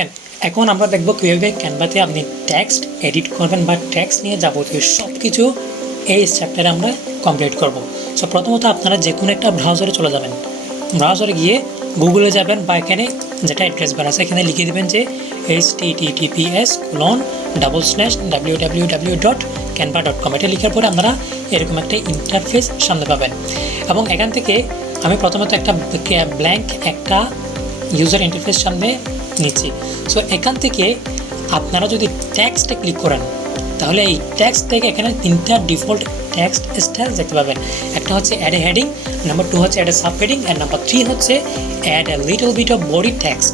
দেখেন এখন আমরা দেখব কীভাবে ক্যানভাতে আপনি টেক্সট এডিট করবেন বা টেক্সট নিয়ে যাবতীয় সব কিছু এই চ্যাপ্টারে আমরা কমপ্লিট করব। সো প্রথমত আপনারা যে কোনো একটা ব্রাউজারে চলে যাবেন, ব্রাউজারে গিয়ে গুগলে যাবেন বা এখানে যেটা অ্যাড্রেস বার আছে এখানে লিখে দেবেন যে https://www.canva.com। এটা লেখার পরে আপনারা এরকম একটা ইন্টারফেস সামনে পাবেন এবং এখান থেকে আমি প্রথমত একটা ব্ল্যাঙ্ক একটা ইউজার ইন্টারফেস সামনে নিচ্ছি। সো এখান থেকে আপনারা যদি টেক্সটে ক্লিক করেন তাহলে এই টেক্সট থেকে এখানে তিনটা ডিফল্ট টেক্সট স্টাইল দেখতে পাবেন। একটা হচ্ছে অ্যাড এ হেডিং, নাম্বার 2 হচ্ছে অ্যাড এ সাব হেডিং, আর নাম্বার 3 হচ্ছে add a little bit of body text.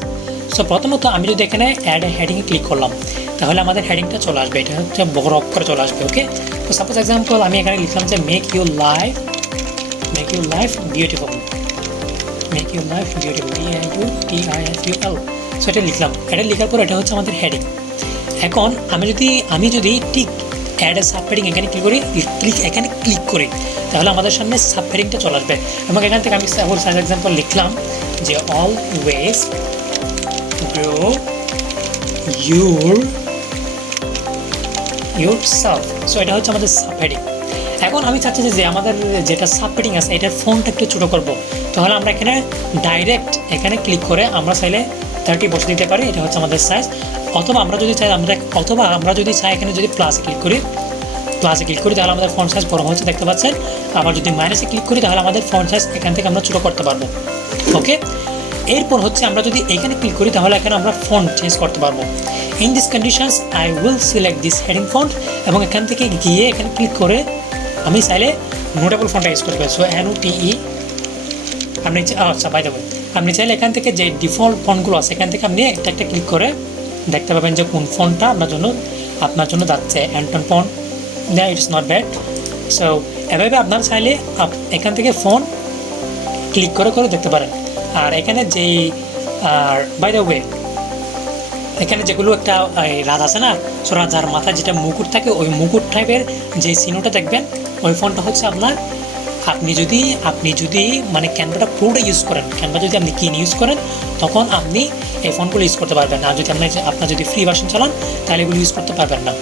So প্রথমত আমি যদি এখানে অ্যাড এ হেডিংয়ে ক্লিক করলাম তাহলে আমাদের হেডিংটা চলে আসবে, এটা হচ্ছে বড় অক্ষরে চলে আসবে। ওকে, তো সাপোজ এক্সাম্পল আমি এখানে লিখলাম যে make your life beautiful, make your life beautiful, BIUTIFUL। So এটা লিখলাম, এটা লেখার পর এটা হচ্ছে আমাদের হেডিং। এখন আমি যদি ঠিক অ্যাড এ সাব হেডিং এখানে ক্লিক করি তাহলে আমাদের সামনে সাব হেডিংটা চলে আসবে এবং এখান থেকে আমি সাপোজ অ্যাজ এক্সাম্পল লিখলাম যে অলওয়েজ গ্রো yourself। সো এটা হচ্ছে আমাদের সাব হেডিং। এখন আমি চাচ্ছি যে আমাদের যেটা সাব হেডিং আছে এটার ফন্টটা একটু ছোটো করবো, তাহলে আমরা এখানে ডাইরেক্ট এখানে ক্লিক করে আমরা চাইলে 30 বসে দিতে পারি, এটা হচ্ছে আমাদের সাইজ। অথবা আমরা যদি চাই এখানে যদি প্লাসে ক্লিক করি তাহলে আমাদের ফন্ট সাইজ বড় হচ্ছে দেখতে পাচ্ছেন। আবার যদি মাইনাসে ক্লিক করি তাহলে আমাদের ফন্ট সাইজ এখান থেকে আমরা ছোটো করতে পারবো। ওকে, এরপর হচ্ছে আমরা যদি এখানে ক্লিক করি তাহলে এখানে আমরা ফন্ট চেঞ্জ করতে পারবো। In this conditions I will select this heading font এবং এখান থেকে গিয়ে এখানে ক্লিক করে আমি চাইলে নোটেবল ফন্টটা ইউজ করতে পারি। সো NOTE আপনি চাইলে এখান থেকে যে ডিফল্ট ফন্টগুলো আছে এখান থেকে আপনি একটা ক্লিক করে দেখতে পাবেন যে কোন ফন্টটা আপনার জন্য যাচ্ছে। Anton font, it's not bad. So এভাবে আপনার চাইলে এখান থেকে ফন্ট ক্লিক করে দেখতে পারেন। আর এখানে বাই দ্য ওয়ে এখানে যেগুলো একটা রাজ আছে না, সো রাজার মাথায় যেটা মুকুট থাকে ওই মুকুট টাইপের যে চিহ্নটা দেখবেন ওই ফন্টটা হচ্ছে আপনি যদি মানে ক্যানভাটা পুরোটা ইউজ করেন, ক্যানভা যদি আপনি কিনে ইউজ করেন তখন আপনি এই ফন্টগুলো ইউজ করতে পারবেন। আর যদি আপনার যদি ফ্রি ভার্সন চালান তাহলে এগুলো ইউজ করতে পারবেন না।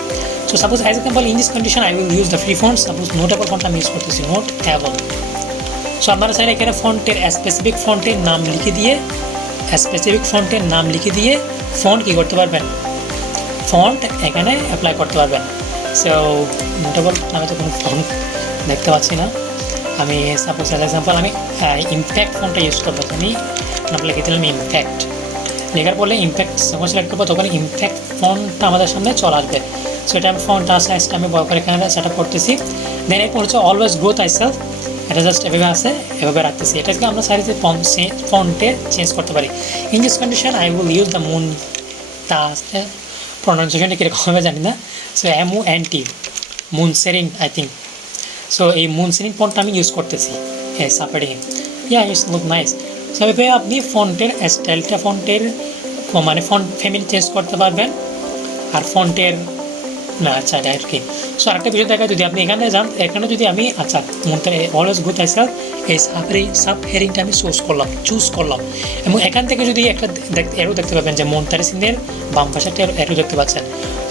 So suppose as example in this condition I will use the free font. Suppose notable font আমি ইউজ করতেছি, নোটেবল। সো আপনারা চাইলে এখানে স্পেসিফিক ফন্টের নাম লিখে দিয়ে ফন্ট কী করতে পারবেন, ফন্ট এখানে অ্যাপ্লাই করতে পারবেন। সো নোটেবল আমি তো কোনো ফন্ট দেখতে পাচ্ছি না, আমি সাপোজ অ্যাজ এক্সাম্পল আমি ইম্প্যাক্ট ফন্টটা ইউজ করবো। আমি লিখে দিলাম ইম্প্যাক্ট, লেখার পরে ইম্প্যাক্ট যখন সিলেক্ট করবো তখন ইম্প্যাক্ট ফন্টটা আমাদের সামনে চলে আসবে। সো এটা আমি ফন্টটা সাইজটা আমি বড় করে এখানে সেট আপ করতেছি। দেন এরপর হচ্ছে অলওয়েজ গ্রো থাইসেলফ, এটা জাস্ট এভাবে রাখতেছি। এটাকে আমরা চাইলে ফন্টে চেঞ্জ করতে পারি। In this condition I will use the প্রনাউন্সিয়েশনটা কীরকম হবে জানি না। সো MUNT মুনসেরিং আই থিঙ্ক। সো এই মুনসেরিং ফন্টটা আমি ইউজ করতেছি সাব হেডিংয়ে। It's look nice. সো এভাবে আপনি ফন্টের স্টাইলটা ফন্ট ফ্যামিলি চেঞ্জ করতে পারবেন আর ফন্টের এটা আর কি। সো আরেকটা বিষয় দেখা, যদি আপনি এখানে যান, এখানে যদি আমি অলওয়েজ গ্রো থাইসেলফ এই সাব হেডিংটা আমি চুজ করলাম এবং এখান থেকে যদি একটা এরো দেখতে পাবেন যে মন্তারি সিনের বাম পাশে একটা এরো দেখতে পাচ্ছেন।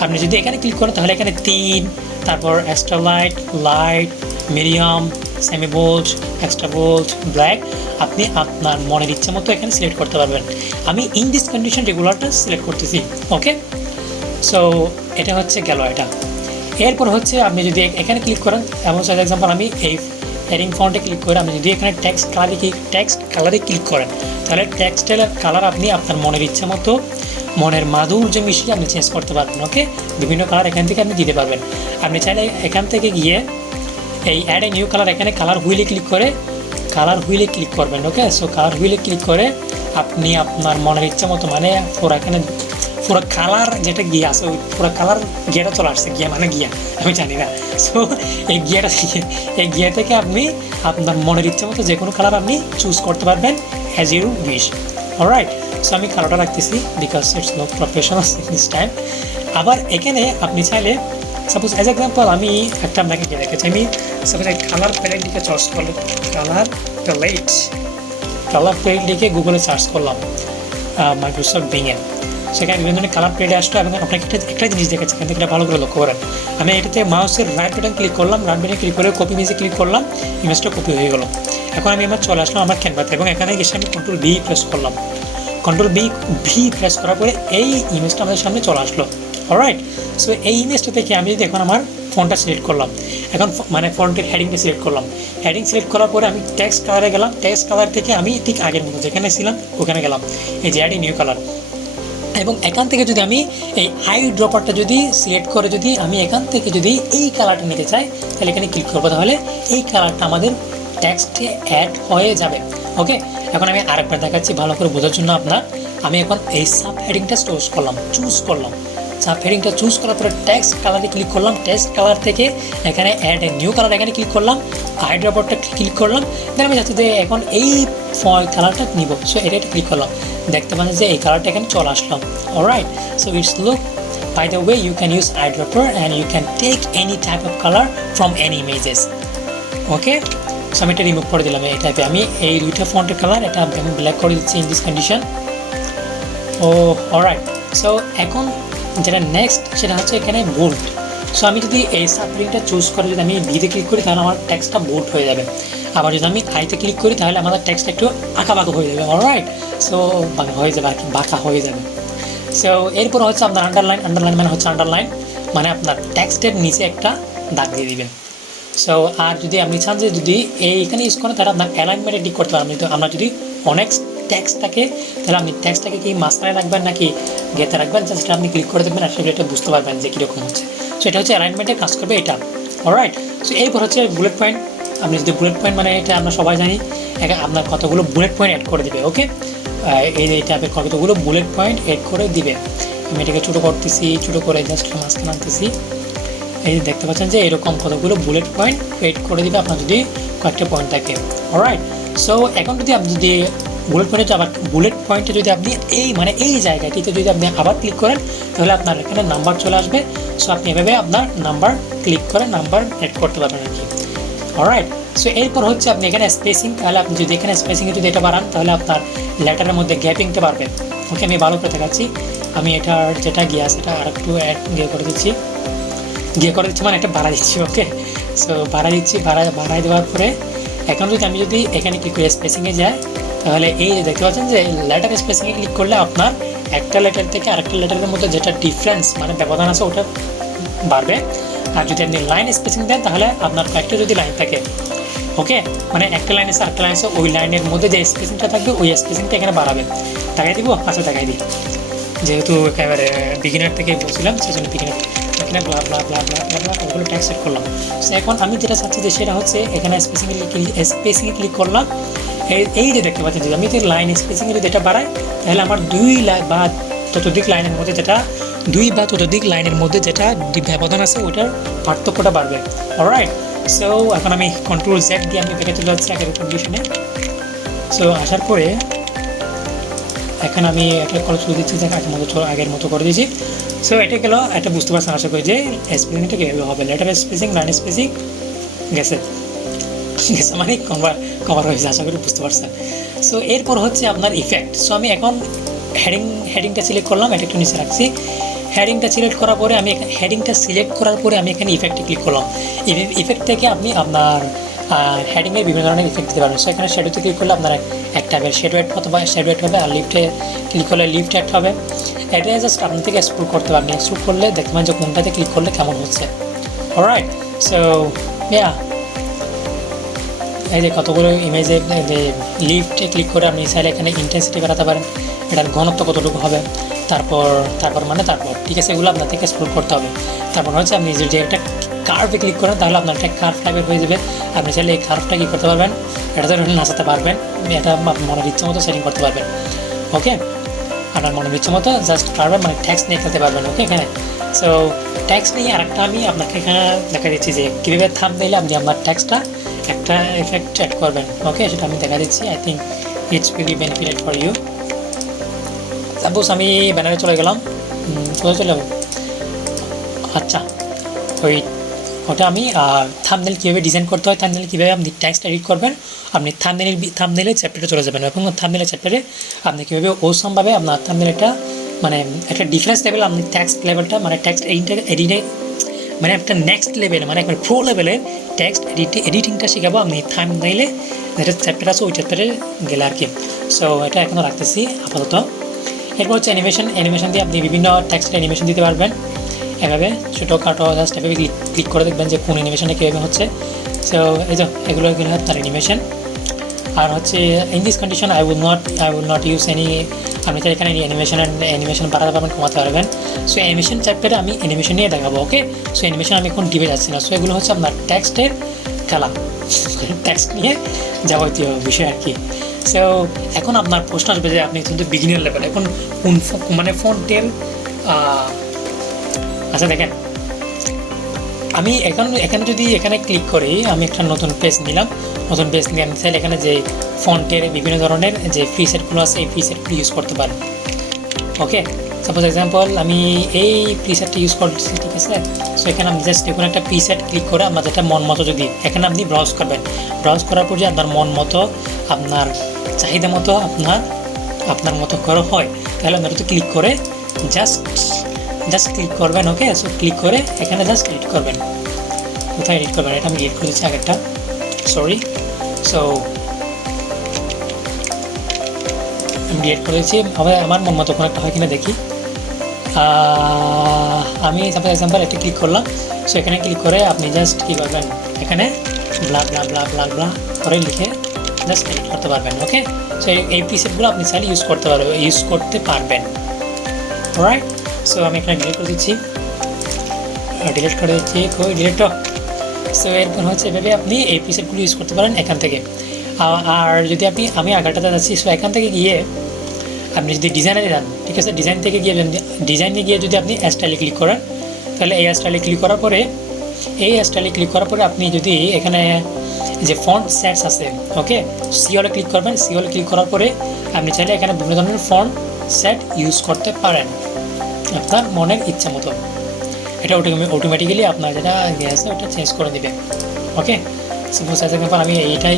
আপনি যদি এখানে ক্লিক করেন তাহলে এখানে 3, তারপর extra light, medium, semi bold, extra bold, black আপনি আপনার মনের ইচ্ছে মতো এখানে সিলেক্ট করতে পারবেন। আমি ইন দিস কন্ডিশন রেগুলারটা সিলেক্ট করতেছি। ওকে, সো এটা হচ্ছে গেল এটা। এরপর হচ্ছে আপনি যদি এখানে ক্লিক করেন এবং ফর এক্সাম্পল আমি এই হেডিং ফন্টে ক্লিক করে আপনি যদি এখানে টেক্সট কালারে ক্লিক করেন তাহলে টেক্সটের কালার আপনি আপনার মনের ইচ্ছে মতো মনের মাধুর্য মিশিয়ে আপনি চেঞ্জ করতে পারবেন। ওকে, বিভিন্ন কালার এখান থেকে আপনি দিতে পারবেন। আপনি চাইলে এখান থেকে গিয়ে এই অ্যাড এ নিউ কালার এখানে কালার হুইলে ক্লিক করবেন। ওকে, সো কালার হুইলে ক্লিক করে আপনি আপনার মনের ইচ্ছে মতো পুরো কালার যেটা গিয়ে আছে ওই পুরো কালার গিয়াটা চলে আসছে, গিয়া আমি জানি না। সো এই গিয়া থেকে আপনি আপনার মনের ইচ্ছে মতো যে কোনো কালার আপনি চুজ করতে পারবেন as you wish. Alright, so আমি কালারটা রাখতেছি because it's no professional this time. আবার এখানে আপনি চাইলে সাপোজ অ্যাজ এক্সাম্পল আমি একটা আপনাকে গিয়ে রেখেছি, আমি সাপোজ এই কালার প্যালেট লিখে সার্চ করলাম, কালার প্যালেট লিখে গুগলে সার্চ করলাম মাইক্রোসফট বিংয়ে। সেখানে বিভিন্ন ধরনের কালার প্লেটে আসলো এবং আপনাকে একটা জিনিস দেখাচ্ছে, এখান থেকে এটা ভালো করে লক্ষ্য করেন। আমি এটাতে মাউসের রাইট বাটন ক্লিক করলাম, রাইট বাটন ক্লিক করে কপি ইমেজে ক্লিক করলাম, ইমেজটা কপি হয়ে গেল। এখন আমি আমার চলে আসলাম আমার ক্যানভাতে এবং এখানে এসে আমি কন্ট্রোল ভি প্রেস করলাম। কন্ট্রোল ভি প্রেস করার পরে এই ইমেজটা আমাদের সামনে চলে আসলো। অলরাইট, সো এই ইমেজটা থেকে আমি যদি এখন আমার ফন্টটা সিলেক্ট করলাম, এখন মানে ফন্টের হেডিংটা সিলেক্ট করলাম, হেডিং সিলেক্ট করার পরে আমি টেক্সট কালারে গেলাম, টেক্সট কালার থেকে আমি ঠিক আগের মতো যেখানে ছিলাম ওখানে গেলাম, এই যে অ্যাড নিউ কালার। এবং এখান থেকে যদি আমি এই আই ড্রপারটা যদি সিলেক্ট করে যদি আমি এখান থেকে যদি এই কালারটা নিতে চাই, তাহলে এখানে ক্লিক করবো, তাহলে এই কালারটা আমাদের টেক্সটে অ্যাড হয়ে যাবে। ওকে, এখন আমি আরেকবার দেখাচ্ছি ভালো করে বোঝার জন্য আপনার। আমি এখন এই সাব হেডিংটা চুজ করলাম, সাব হেডিংটা চুজ করার পরে টেক্সট কালারে ক্লিক করলাম, টেক্সট কালার থেকে এখানে অ্যাড এ নিউ কালার এখানে ক্লিক করলাম, আই ড্রপারটা ক্লিক করলাম, দেন আমি চাচ্ছি যে এখন এই কালারটা নিব, সো এটা ক্লিক করলাম, দেখতে পাচ্ছেন যে এই কালারটা এখানে চলে আসলাম। Alright, so it's look by the way you can use eyedropper and you can take any type of color from any images. Okay, so আমি এটা রিমুভ করে দিলাম এই টাইপে। আমি এই দুইটা ফন্টের কালার এটা আমি ব্ল্যাক করে দিচ্ছি ইন দিস কন্ডিশন। ও অলরাইট, সো এখন যেটা নেক্সট সেটা হচ্ছে এখানে বোল্ড। সো আমি যদি এই সাবলিংটা চুজ করে যদি আমি ভিতে ক্লিক করি তাহলে আমার টেক্সটটা বোল্ড হয়ে যাবে। আবার যদি আমি আইতে ক্লিক করি তাহলে আমাদের টেক্সটটা একটু আঁকাবাঁকা হয়ে যাবে। অলরাইট, সো হয়ে যাবে আর কি, বাঁকা হয়ে যাবে। সো এরপর হচ্ছে আপনার আন্ডারলাইন মানে হচ্ছে আন্ডারলাইন মানে আপনার টেক্সটের নিচে একটা দাগ দিয়ে দিবেন। সো আর যদি আপনি চান যে যদি এইখানে ইউজ করেন তাহলে আপনার অ্যালাইনমেন্টে ঠিক করতে পারবেন। তো আমরা যদি অনেক টেক্সট থাকে তাহলে আপনি টেক্সটটাকে কি মাঝখানে রাখবেন নাকি গেতে রাখবেন, সেটা আপনি ক্লিক করে দেখবেন আর সেটা এটা বুঝতে পারবেন যে কীরকম হচ্ছে। সো এটা হচ্ছে অ্যালাইনমেন্টে কাজ করবে এটা। অলরাইট, সো এরপর হচ্ছে বুলেট পয়েন্ট। আপনি যদি বুলেট পয়েন্ট মানে এটা আমরা সবাই জানি, আপনার কতগুলো বুলেট পয়েন্ট অ্যাড করে দেবে। ওকে, এই টাইপের কতগুলো বুলেট পয়েন্ট অ্যাড করে দিবে। আমি এটাকে ছোটো করতেছি, ছোটো করে জাস্ট মাঝখানে আনতেছি। এই দেখতে পাচ্ছেন যে এরকম কতগুলো বুলেট পয়েন্ট অ্যাড করে দিবে আপনার যদি কয়েকটা পয়েন্ট থাকে। অলরাইট, সো এখন যদি আপনি যদি বুলেট পয়েন্টে যদি আপনি এই জায়গাটিতে যদি আপনি আবার ক্লিক করেন তাহলে আপনার এখানে নাম্বার চলে আসবে। সো আপনি এভাবে আপনার নাম্বার ক্লিক করে নাম্বার অ্যাড করতে পারবেন আর কি। অলরাইট, সো এরপর হচ্ছে আপনি এখানে স্পেসিং, তাহলে আপনি যদি এখানে স্পেসিংয়ে যদি এটা বাড়ান তাহলে আপনার লেটারের মধ্যে গ্যাপিংটা বাড়বে। ওকে, আমি ভালো করে দেখাচ্ছি। আমি এটার যেটা গিয়ে আছে এটা আরেকটু গিয়ে করে দিচ্ছি মানে একটা বাড়া দিচ্ছি। ওকে, সো বাড়াই দেওয়ার পরে এখন যদি আমি এখানে ক্লিক করে স্পেসিংয়ে যাই তাহলে এই দেখতে পাচ্ছেন যে লেটার স্পেসিংয়ে ক্লিক করলে আপনার একটা লেটার থেকে আরেকটা লেটারের মধ্যে যেটা ডিফারেন্স মানে ব্যবধান আছে ওটা বাড়বে। আর যদি আপনি লাইন স্পেসিং দেন তাহলে আপনার কয়েকটা যদি লাইন থাকে, ওকে, মানে একটা লাইন আছে আরেকটা লাইন আছে, ওই লাইনের মধ্যে যে স্পেসিংটা থাকবে ওই স্পেসিংটা এখানে বাড়াবে। দেখাই দিব, আচ্ছা দেখাই দিই, যেহেতু একেবারে বিগিনার থেকে বলছিলাম সেজন্য বিগিনার এখানে ওগুলো ট্যাক্স সেট করলাম। সো এখন আমি যেটা চাচ্ছি যে সেটা হচ্ছে এখানে স্পেসিংয়ে ক্লিক করলাম। এই যে দেখতে পাচ্ছেন যদি আমি যদি লাইন স্পেসিংয়ে যদি এটা বাড়াই তাহলে আমার দুই বা ততোধিক লাইনের মধ্যে যেটা ব্যবধান আছে ওইটার পার্থক্যটা বাড়বে। অলরাইট, সো এখন আমি কন্ট্রোল জেড দিয়ে আমি বেড়ে চলে যাচ্ছি আগের কন্ডিশনে। সো আসার পরে এখন আমি একটা করে চলে দিচ্ছি, আগের মতো করে দিয়েছি। সো এটা গেল, এটা বুঝতে পারছেন আশা করি যে স্পেসিংটা কীভাবে হবে। লেটার স্পেসিং, লাইন স্পেসিং গেছে মানে কভার হয়েছে, আশা করি বুঝতে পারছেন। সো এরপর হচ্ছে আপনার ইফেক্ট। সো আমি এখন হেডিংটা সিলেক্ট করলাম, এটা একটু নিচে রাখছি। হেডিংটা সিলেক্ট করার পরে আমি এখানে ইফেক্টে ক্লিক করলাম। ইফেক্ট থেকে আপনি আপনার হেডিংয়ের বিভিন্ন ধরনের ইফেক্ট দিতে পারবেন। সো এখানে শ্যাডোতে ক্লিক করলে আপনার একটা শ্যাডো অ্যাড অথবা শ্যাডো অ্যাড হবে, আর লিফটে ক্লিক করলে লিফট অ্যাড হবে। এটা জাস্ট আপনি থেকে এক্সপ্লোর করতে পারবেন। এক্সপ্লোর করলে দেখবেন যে কোনটাতে ক্লিক করলে কেমন হচ্ছে। অলরাইট, সো এই যে কতগুলো ইমেজে যে লিফটে ক্লিক করে আপনি চাইলে এখানে ইন্টেন্সিটি বাড়াতে পারেন, এটার ঘনত্ব কতটুকু হবে, তারপর ঠিক আছে, এগুলো আপনার থেকে এক্সপ্লোর করতে হবে। তারপর হচ্ছে আপনি যদি একটা কার্ভে ক্লিক করেন তাহলে আপনার একটা কার্ভ টাইপের হয়ে যাবে। আপনি চাইলে এই কার্ভটা কী করতে পারবেন, এটাতে নাচাতে পারবেন, এটা মনের ইচ্ছে মতো সেটিং করতে পারবেন। ওকে, আপনার মনের ইচ্ছে মতো জাস্ট পারবেন মানে ট্যাক্স নিয়ে খেলতে পারবেন। ওকে, এখানে সো ট্যাক্স নিয়ে আরেকটা আমি আপনাকে এখানে দেখা দিচ্ছি যে কীভাবে থাম্বনেইলে আপনি আপনার ট্যাক্সটা একটা এফেক্ট অ্যাড করবেন। ওকে, সেটা আমি দেখা দিচ্ছি। I think it's will benefited for you. Suppose আমি ব্যানারে চলে গেলাম, কোথায় চলে যাবো, আচ্ছা ওটা আমি থাম্বনেল কীভাবে ডিজাইন করতে হয়, থাম্বনেল কীভাবে আপনি ট্যাক্সট এডিট করবেন, আপনি থাম্বনেলের চ্যাপ্টারে চলে যাবেন এবং থাম্বনেলের চ্যাপ্টারে আপনি কীভাবে ওসমভাবে আপনার থাম্বনেলটা মানে একটা ডিফারেন্স লেভেল আপনি টেক্সট লেভেলটা মানে টেক্সট এডিটে মানে একটা নেক্সট লেভেল মানে একবার প্রো লেভেলের টেক্সট এডিটিংটা শেখাবো আমি থাম্বনেইলে যেটা চ্যাপ্টার আছে ওই চ্যাপ্টারে গেলে আর কি। সো এটা এখনও রাখতেছি আপাতত। এরপর হচ্ছে অ্যানিমেশন দিয়ে আপনি বিভিন্ন টেক্সটের অ্যানিমেশন দিতে পারবেন এভাবে ছোটোখাটো জাস্ট এভাবে ক্লিক করে দেখবেন যে কোন অ্যানিমেশনে কীভাবে হচ্ছে। সো এই যে এগুলো আপনার অ্যানিমেশন। আর হচ্ছে in this condition I will not use any, আপনি চাই এখানে অ্যানিমেশন বাড়াতে পারবেন, কমাতে পারবেন। সো অ্যানিমেশন চ্যাপ্টারে আমি অ্যানিমেশন নিয়ে দেখাবো, ওকে। সো অ্যানিমেশন আমি এখন ডিপে যাচ্ছি না। সো এগুলো হচ্ছে আপনার টেক্সটের খেলা, টেক্সট নিয়ে যাবতীয় বিষয় আর কি। সো এখন আপনার প্রশ্ন আসবে যে আপনি কিন্তু বিগিনার লেভেল, এখন কোন মানে ফন্টের আচ্ছা দেখেন আমি এখানে যদি এখানে ক্লিক করি, আমি একটা নতুন পেজ নিলাম, নতুন পেজ নিয়ে আমি চাইলে এখানে যে ফন্টের বিভিন্ন ধরনের যে প্রিসেটগুলো আছে এই প্রিসেটগুলো ইউজ করতে পারেন, ওকে। সাপোজ এক্সাম্পল আমি এই প্রিসেটটা ইউজ করছি, ঠিক আছে। সো এখানে আমি জাস্ট দেখুন একটা প্রিসেট ক্লিক করে আপনার যেটা মন মতো, যদি এখানে আপনি ব্রাউজ করবেন, ব্রাউজ করার পর যে আপনার মন মতো আপনার চাহিদা মতো আপনার মতো করা হয়, তাহলে আপনার তো ক্লিক করে জাস্ট ক্লিক করবেন, ওকে। সো ক্লিক করে এখানে জাস্ট এডিট করবেন, কোথায় এডিট করবেন এটা আমি এডিট করে দিচ্ছি আগেরটা, সরি। সো আমি এডিট করে দিচ্ছি, আমার মন মতো কোনো একটা হয় কিনা দেখি। আমি সাপোজ এক্সাম্পল একটা ক্লিক করলাম। সো এখানে ক্লিক করে আপনি জাস্ট কী করবেন, এখানে ব্লা ব্লা ব্লা ব্লা ব্লা করে লিখে জাস্ট এডিট করতে পারবেন, ওকে। সো এই প্রিসেটগুলো আপনি চাইলে ইউজ করতে পারবেন, রাইট। সো আমি এখানে ডিলিট করে দিচ্ছি, ডিলিট। সো এরপর হচ্ছে এভাবে আপনি এই প্রিসেটগুলো ইউজ করতে পারেন এখান থেকে। আর যদি আমি আগেরটাতে যাচ্ছি, সো এখান থেকে গিয়ে আপনি যদি ডিজাইনে যান, ঠিক আছে, ডিজাইনে গিয়ে যদি আপনি স্টাইলে ক্লিক করেন, তাহলে এই স্টাইলে ক্লিক করার পরে আপনি যদি এখানে যে ফন্ট সেটস আছে, ওকে, সিওলে ক্লিক করবেন। সিওলে ক্লিক করার পরে আপনি চাইলে এখানে বিভিন্ন ধরনের ফন্ট সেট ইউজ করতে পারেন আপনার মনের ইচ্ছা মতো। এটা অটোমেটিক্যালি আপনার যেটা আছে ওটা চেঞ্জ করে দেবে, ওকে। সাপোজ অ্যাজ এক্সাম্পল আমি এটা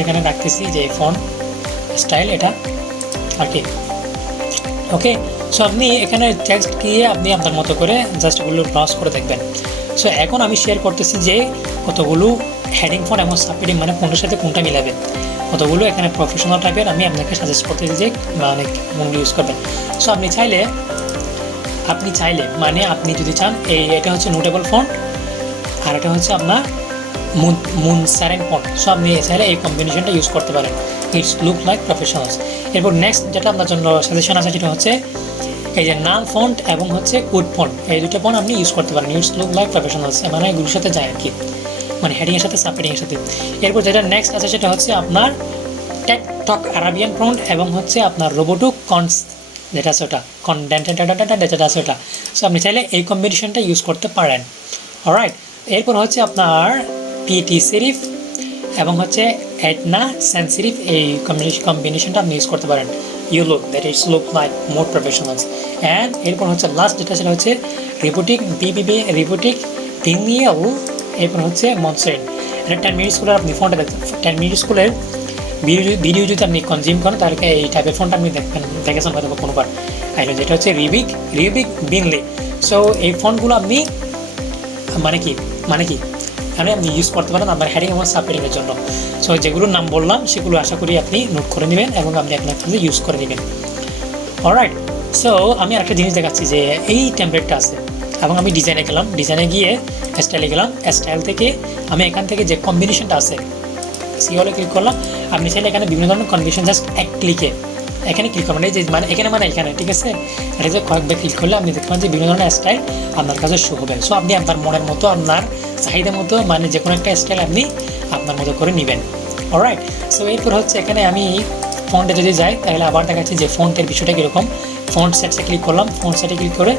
এখানে রাখতেছি যে ফন্ট স্টাইল এটা আর কি, ওকে। সো আপনি এখানে টেক্সট গিয়ে আপনি আপনার মতো করে জাস্ট ওগুলো ব্রাউজ করে দেখবেন। সো এখন আমি শেয়ার করতেছি যে কতগুলো হেডিং ফন্ট এবং সাবহেডিং মানে কোনটার সাথে কোনটা মিলাবেন, কতগুলো এখানে প্রফেশনাল টাইপের আমি আপনাকে সাজেস্ট করতেছি যে মানে কোনগুলো ইউজ করবেন। সো আপনি চাইলে মানে আপনি যদি চান এটা হচ্ছে নোটেবল ফন্ট আর এটা হচ্ছে আপনার মুনসারেন ফন্ট। সো আপনি চাইলে এই কম্বিনেশনটা ইউজ করতে পারেন, ইটস লুক লাইক প্রফেশনালস। এরপর নেক্সট যেটা আপনার জন্য সাজেশন আছে সেটা হচ্ছে এই যে নাল ফন্ট এবং হচ্ছে কুড ফন্ট, এই দুটো ফন্ট আপনি ইউজ করতে পারেন, ইটস লুক লাইক প্রফেশনালস, মানে এগুলোর সাথে যায় আর কি, মানে হেডিংয়ের সাথে সাবহেডিংয়ের সাথে। এরপর যেটা নেক্সট আছে সেটা হচ্ছে আপনার টেকটক আরাবিয়ান ফন্ট এবং হচ্ছে আপনার রোবোটো কনস যেটা আছে ওটা যেটা আছে ওটা। সো আপনি চাইলে এই কম্বিনেশনটা ইউজ করতে পারেন, অলরাইট। এরপর হচ্ছে আপনার পিটি সেরিফ এবং হচ্ছে এটনা সেন্স সেরিফ, এই কম্বিনেশনটা আপনি ইউজ করতে পারেন, you look that it's look like more professionals. And এরপর হচ্ছে লাস্ট যেটা সেটা হচ্ছে রিপোর্টিক ভিনিয়াল, এরপর হচ্ছে মনসেরিন। এটা 10 মিনিট স্কুলের আপনি ফোনটা দেখতে 10 মিনিট স্কুলের ভিডিও যদি আপনি কনজিউম করেন তাহলে এই টাইপের ফোনটা আপনি দেখেছেন হয়তো কোনোবার, যেটা হচ্ছে রিবিক বিনলি। সো এই ফোনগুলো আপনি মানে কি আপনি ইউজ করতে পারেন আপনার হেডিং এবং সাবহেডিংয়ের জন্য। সো যেগুলোর নাম বললাম সেগুলো আশা করি আপনি নোট করে নেবেন এবং আপনি আপনার কাছে ইউজ করে নেবেন, অলরাইট। সো আমি একটা জিনিস দেখাচ্ছি যে এই টেমপ্লেটটা আছে এবং আমি ডিজাইনে গেলাম, ডিজাইনে গিয়ে স্টাইলে গেলাম, স্টাইল থেকে আমি এখান থেকে যে কম্বিনেশনটা আছে সিওলে ক্লিক করলাম। আপনি চাইলে এখানে বিভিন্ন ধরনের কম্বিনেশন জাস্ট এক ক্লিকে এখানে ক্লিক করবেন, এই যে মানে এখানে ঠিক আছে, এটা যে কয়েকবার ক্লিক করলে আপনি দেখবেন যে বিভিন্ন ধরনের স্টাইল আপনার কাছে শো হবে। সো আপনি আপনার মনের মতো আপনার চাহিদা মতো মানে যে কোনো একটা স্টাইল আপনি আপনার মতো করে নেবেন, অলরাইট। সো এরপর হচ্ছে এখানে আমি ফন্টে যদি যাই তাহলে আবার দেখাচ্ছি যে ফন্টের বিষয়টা কীরকম। ফন্ট সেটসে ক্লিক করলাম, ফন্ট সেটে ক্লিক করে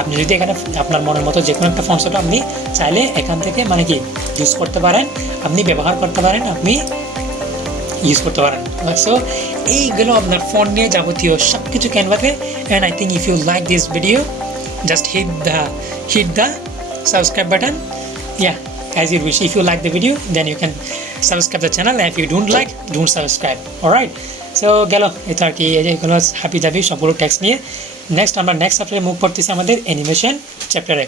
আপনি যদি এখানে আপনার মনের মতো যে কোনো একটা ফন্ট সেট আপনি চাইলে এখান থেকে মানে কি ইউজ করতে পারেন, আপনি ব্যবহার করতে পারেন, আপনি ইউজ করতে পারেন। সো এইগুলো আপনার ফোন নিয়ে যাবতীয় সব কিছু ক্যানভাতে। And I think if you like this video just hit the subscribe button, as you wish. If you like the video then you can subscribe the channel, and if you don't subscribe, alright. So গেল এটা আর কি, এই যে এগুলো happy যাবি সবগুলো text নিয়ে next আমরা নেক্সট চ্যাপ্টারে মুভ করতেছি আমাদের অ্যানিমেশন চ্যাপ্টারে।